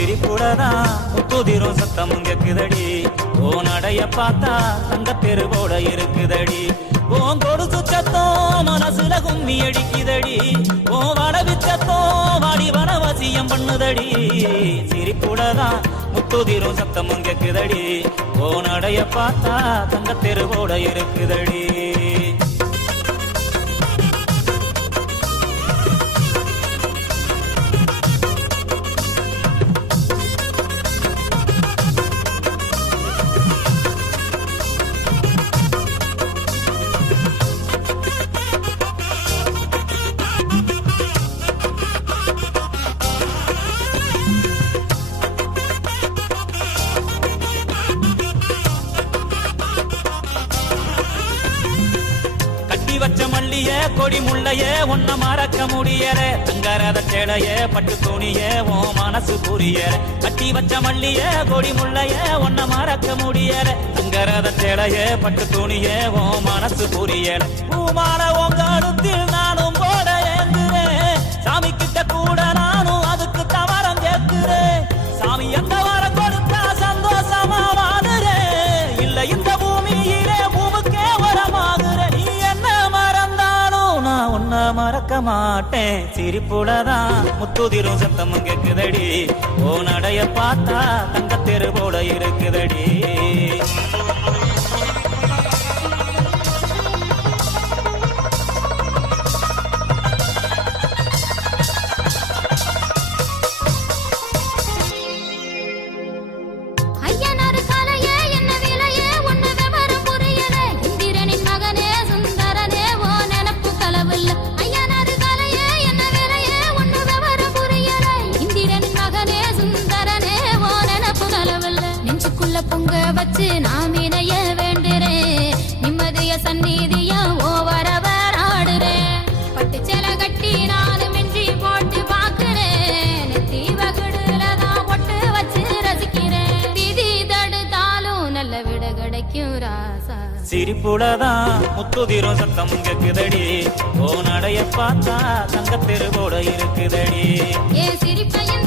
சிரிப்புடதான் முத்துதிரும் சத்தமும் கேக்குதடி ஓ நடைய பார்த்தா தங்க தெருவோட இருக்குதடி ஓன் கொடுசு சத்தம் மனசுல கும்மி அடிக்குதடி ஓ வடவி சத்தம் வாடி வனவசியம் பண்ணுதடி சிரிப்புடதான் முத்துதிரும் சத்தமும் கேக்குதடி ஓ நடைய பார்த்தா தங்க தெருவோட இருக்குதடி வச்ச மல்லிய கொடி முள்ளைய ஒன்ன மறக்க முடியல தங்கரத சேடைய பட்டு துணிய ஓ மனசு புரியல கட்டி வச்ச மல்லிய கொடி முள்ளைய ஒன்ன மறக்க முடியல தங்கரத சேடைய பட்டு துணிய ஓ மனசு புரியல பூமால உங்க அடுத்தில் நானும் போட ஏங்குறேன் சாமி கிட்ட கூட நானும் அதுக்கு தவறம் கேட்கிறேன் சாமி எந்த வாரம் கொடுத்தா சந்தோஷமா வாடுறேன் இல்ல இந்த பூமியிலே பூமுக்கே வரமாகுறேன் நீ என்ன உன்ன மறக்க மாட்டேன் சிரிப்புடதான் முத்துதிரும் சத்தமும் கேக்குதடி ஓ நடைய பார்த்தா தங்க தெருவோட இருக்குதடி பொங்க வச்சு நாம் இணைய வேண்டுறேன் நிம்மதிய சந்நிதிய ஓவரவர் ஆடுறேன் பட்டு சேல கட்டி நானும் இன்றி போட்டு பாக்குறேன் நெத்தி வகுடுலதான் பொட்டு வச்சு ரசிக்கிறேன் விதி தடுத்தாலும் நல்ல விட கிடைக்கும் ராசா சிரிப்புடதான் முத்துதிரும் சத்தம் கேக்குதடி ஓ நடைய பார்த்தா தங்க தெருவோட இருக்குதடி ஏ சிரிப்பையும்